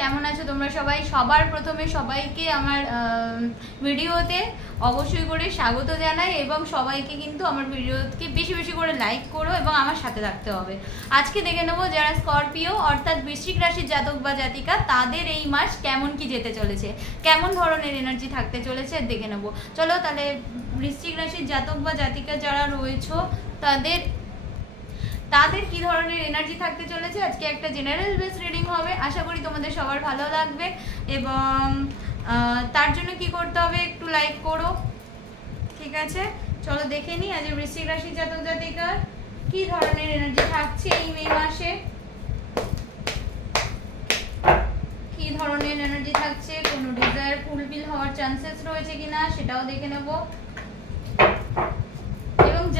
কেমন আছো তোমরা সবাই? সবার প্রথমে সবাইকে আমার ভিডিওতে অবশ্যই করে স্বাগত জানাই এবং সবাইকে কিন্তু আমার ভিডিওকে বেশি বেশি করে লাইক করো এবং আমার সাথে থাকতে হবে। আজকে দেখে নেবো যারা স্করপিও অর্থাৎ বৃশ্চিক রাশির জাতক বা জাতিকা তাদের এই মাস কেমন কি যেতে চলেছে, কেমন ধরনের এনার্জি থাকতে চলেছে দেখে নেবো। চলো তাহলে বৃশ্চিক রাশির জাতক বা জাতিকা যারা রয়েছো তাদের কি ধরনের এনার্জি থাকতে চলেছে আজকে একটা জেনারেল বেস রিডিং হবে। আশা করি তোমাদের সবার ভালো লাগবে এবং তার জন্য কি করতে হবে, একটু লাইক করো, ঠিক আছে? চলো দেখে নিই আজ বৃশ্চিক রাশির জাতক জাতিকার কি ধরনের এনার্জি থাকছে এই মে মাসে, কি ধরনের এনার্জি থাকছে, কোনো ডিজায়ার ফুলফিল হওয়ার চান্সেস রয়েছে কিনা সেটাও দেখে নেবো।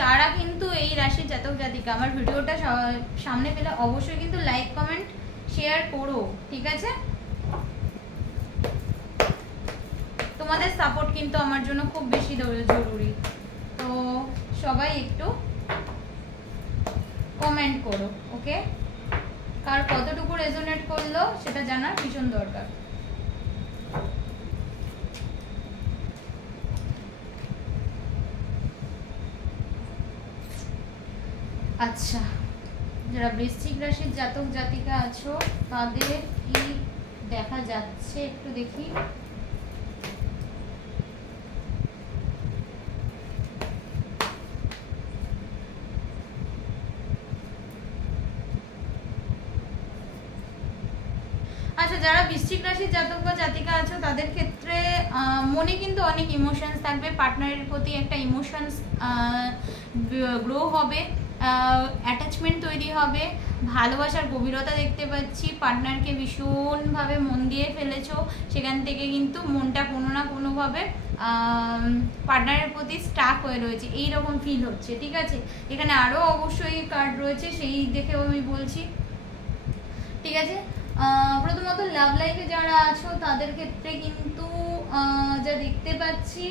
যারা কিন্তু এই রাশির জাতক জাতিকা আমার ভিডিওটা সামনে পেলে অবশ্যই কিন্তু লাইক কমেন্ট শেয়ার করো, ঠিক আছে? তোমাদের সাপোর্ট কিন্তু আমার জন্য খুব বেশি জরুরি, তো সবাই একটু কমেন্ট করো, ওকে? কার কতটুকু রেজোনেট করলো সেটা জানার ভীষণ দরকার। আচ্ছা, যারা বৃশ্চিক রাশির জাতক জাতিকা আছো তাদের কি দেখা যাচ্ছে একটু দেখি। আচ্ছা, যারা বৃশ্চিক রাশির জাতক বা জাতিকা আছো তাদের ক্ষেত্রে মনে কিন্তু অনেক ইমোশনস থাকবে, পার্টনারের প্রতি একটা ইমোশনস গ্রো হবে, অ্যাটাচমেন্ট তৈরি হবে, ভালোবাসার গভীরতা দেখতে পাচ্ছি, পার্টনারকে ভীষণভাবে মন দিয়ে ফেলেছো, সেখান থেকে কিন্তু মনটা কোনো না কোনোভাবে পার্টনারের প্রতি স্টাক হয়ে রয়েছে এইরকম ফিল হচ্ছে, ঠিক আছে? এখানে আরও অবশ্যই কার্ড রয়েছে সেই দেখেও আমি বলছি, ঠিক আছে? প্রথমত লাভ লাইফে যারা আছো তাদের ক্ষেত্রে কিন্তু যা দেখতে পাচ্ছি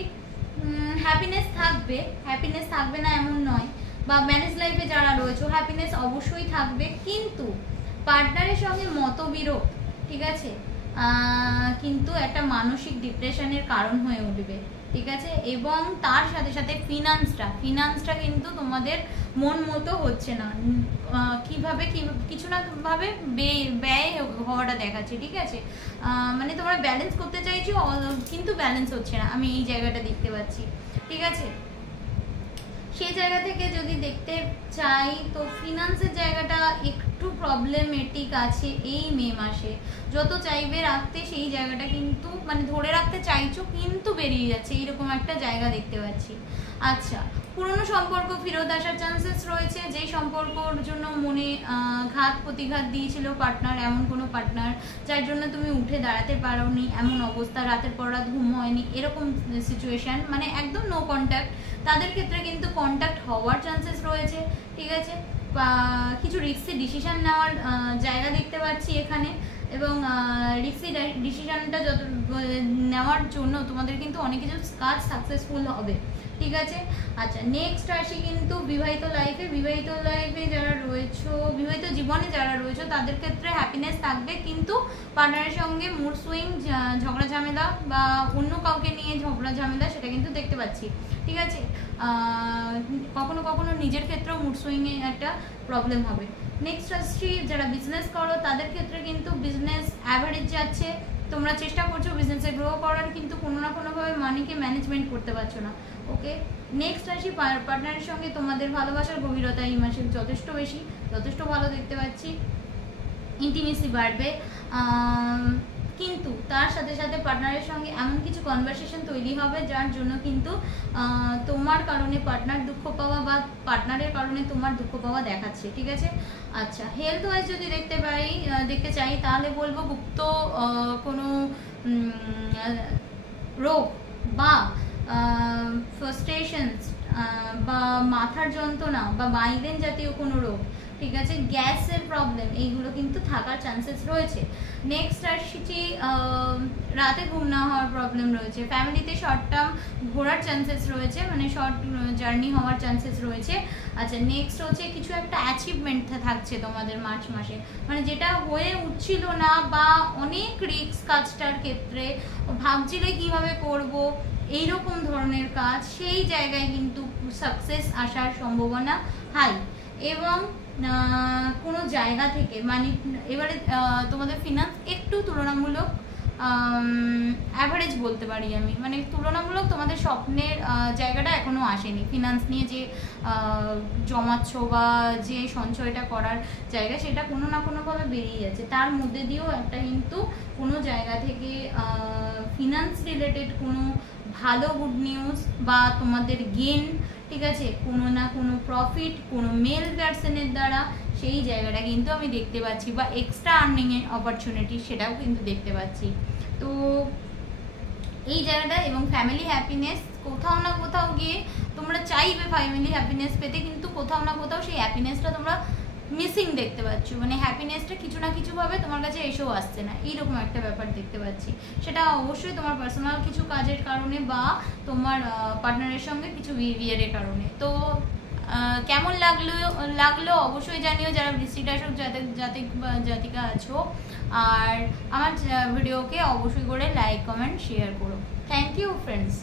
হ্যাপিনেস থাকবে না এমন নয়, বা ম্যারেজ লাইফে যারা রয়েছে হ্যাপিনেস অবশ্যই থাকবে, কিন্তু পার্টনারের সঙ্গে মতবিরোধ, ঠিক আছে, কিন্তু একটা মানসিক ডিপ্রেশনের কারণ হয়ে উঠবে, ঠিক আছে? এবং তার সাথে সাথে ফিনান্সটা কিন্তু তোমাদের মন মতো হচ্ছে না, কিভাবে কিছু না ভাবে ব্যয় হওয়াটা দেখাচ্ছে, ঠিক আছে? মানে তোমরা ব্যালেন্স করতে চাইছো কিন্তু ব্যালেন্স হচ্ছে না, আমি এই জায়গাটা দেখতে পাচ্ছি, ঠিক আছে? সেই জায়গা থেকে যদি দেখতে চাই তো ফিনান্সের জায়গাটা একটু প্রবলেমেটিক আছে এই মে মাসে, যত চাইবে রাখতে সেই জায়গাটা কিন্তু মানে ধরে রাখতে চাইছো কিন্তু বেরিয়ে যাচ্ছে, এইরকম একটা জায়গা দেখতে পাচ্ছি। আচ্ছা, পুরনো সম্পর্ক ফেরত আসার চান্সেস রয়েছে, যেই সম্পর্কর জন্য মনে ঘাত প্রতিঘাত দিয়েছিল পার্টনার, এমন কোনো পার্টনার যার জন্য তুমি উঠে দাঁড়াতে পারোনি, এমন অবস্থা, রাতের পর রাত ঘুম হয়নি, এরকম সিচুয়েশন, মানে একদম নো কন্ট্যাক্ট, তাদের ক্ষেত্রে কিন্তু কন্ট্যাক্ট হওয়ার চান্সেস রয়েছে, ঠিক আছে? কিছু রিস্কি ডিসিশন নেওয়ার জায়গা দেখতে পাচ্ছি এখানে, এবং রিস্কি ডিসিশনটা যত নেওয়ার জন্য তোমাদের কিন্তু অনেক কিছু কাজ সাকসেসফুল হবে, ঠিক আছে? আচ্ছা, নেক্সট আসি কিন্তু বিবাহিত লাইফে যারা রয়েছো, বিবাহিত জীবনে যারা রয়েছো তাদের ক্ষেত্রে হ্যাপিনেস থাকবে, কিন্তু পার্টনারের সঙ্গে মুড সুইং, ঝগড়া ঝামেলা বা অন্য কাউকে নিয়ে ঝগড়া ঝামেলা সেটা কিন্তু দেখতে পাচ্ছি, ঠিক আছে? কখনো কখনো নিজের ক্ষেত্রেও মুড সুইংয়ে একটা প্রবলেম হবে। নেক্সট আসছি যারা বিজনেস করো তাদের ক্ষেত্রে কিন্তু বিজনেস অ্যাভারেজ যাচ্ছে, তোমরা চেষ্টা করছো বিজনেসে গ্রো করার, কিন্তু কোনো না কোনোভাবে মানিকে ম্যানেজমেন্ট করতে পারছো না, ওকে? নেক্সট আসি পার্টনারের সঙ্গে তোমাদের ভালোবাসার গভীরতা এই মাসে যথেষ্ট ভালো দেখতে পাচ্ছি, ইন্টিমেসি বাড়বে, কিন্তু তার সাথে সাথে পার্টনারের সঙ্গে এমন কিছু কনভারসেশন তৈরি হবে যার জন্য কিন্তু তোমার কারণে পার্টনার দুঃখ পাওয়া বা পার্টনারের কারণে তোমার দুঃখ পাওয়া দেখাচ্ছে, ঠিক আছে? আচ্ছা, হেলথ ওয়াইজ যদি দেখতে চাই তাহলে বলবো গুপ্ত কোনো রোগ বা ফ্রাস্ট্রেশনস বা মাথার যন্ত্রণা বা মাইগ্রেন জাতীয় কোনো রোগ, ঠিক আছে, গ্যাসের প্রবলেম, এইগুলো কিন্তু থাকার চান্সেস রয়েছে। নেক্সট আসছি রাতে ঘুম না হওয়ার প্রবলেম রয়েছে, ফ্যামিলিতে শর্ট টার্ম ঘোরার চান্সেস রয়েছে, মানে শর্ট জার্নি হওয়ার চান্সেস রয়েছে। আচ্ছা, নেক্সট হচ্ছে কিছু একটা অ্যাচিভমেন্ট থাকছে তোমাদের মার্চ মাসে, মানে যেটা হয়ে উঠছিল না বা অনেক রিস্ক কাজটার ক্ষেত্রে ভাবছিলে কিভাবে করব, এইরকম ধরনের কাজ, সেই জায়গায় কিন্তু সাকসেস আসার সম্ভাবনা হাই। এবং কোনো জায়গা থেকে মানে এবারে তোমাদের ফিনান্স একটু তুলনামূলক অ্যাভারেজ বলতে পারি আমি, মানে তুলনামূলক তোমাদের স্বপ্নের জায়গাটা এখনও আসেনি। ফিনান্স নিয়ে যে জমাচ্ছ বা যে সঞ্চয়টা করার জায়গা, সেটা কোনো না কোনোভাবে বেরিয়ে যাচ্ছে। তার মধ্যে দিয়েও একটা কিন্তু কোনো জায়গা থেকে ফিনান্স রিলেটেড কোনো ভালো গুড নিউজ বা তোমাদের গেন, ঠিক আছে, কোনো না কোনো প্রফিট কোনো মেল পার্সনের দ্বারা, সেই জায়গাটা কিন্তু আমি দেখতে পাচ্ছি, বা এক্সট্রা আর্নিংয়ের অপরচুনিটি সেটাও কিন্তু দেখতে পাচ্ছি। তো এই জায়গাটা এবং ফ্যামিলি হ্যাপিনেস, কোথাও না কোথাও গিয়ে তোমরা চাইবে ফ্যামিলি হ্যাপিনেস পেতে, কিন্তু কোথাও না কোথাও সেই হ্যাপিনেসটা তোমরা মিসিং দেখতে পাচ্ছ, মানে হ্যাপিনেসটা কিছু না কিছুভাবে তোমার কাছে এসেও আসছে না, এইরকম একটা ব্যাপার দেখতে পাচ্ছি। সেটা অবশ্যই তোমার পার্সোনাল কিছু কাজের কারণে বা তোমার পার্টনারের সঙ্গে কিছু বিহেভিয়ারের কারণে। তো কেমন লাগলো অবশ্যই জানিও, যারা বৃশ্চিক রাশি জাতিকা আছো। আর আমার ভিডিওকে অবশ্যই করে লাইক কমেন্ট শেয়ার করো। Thank you friends.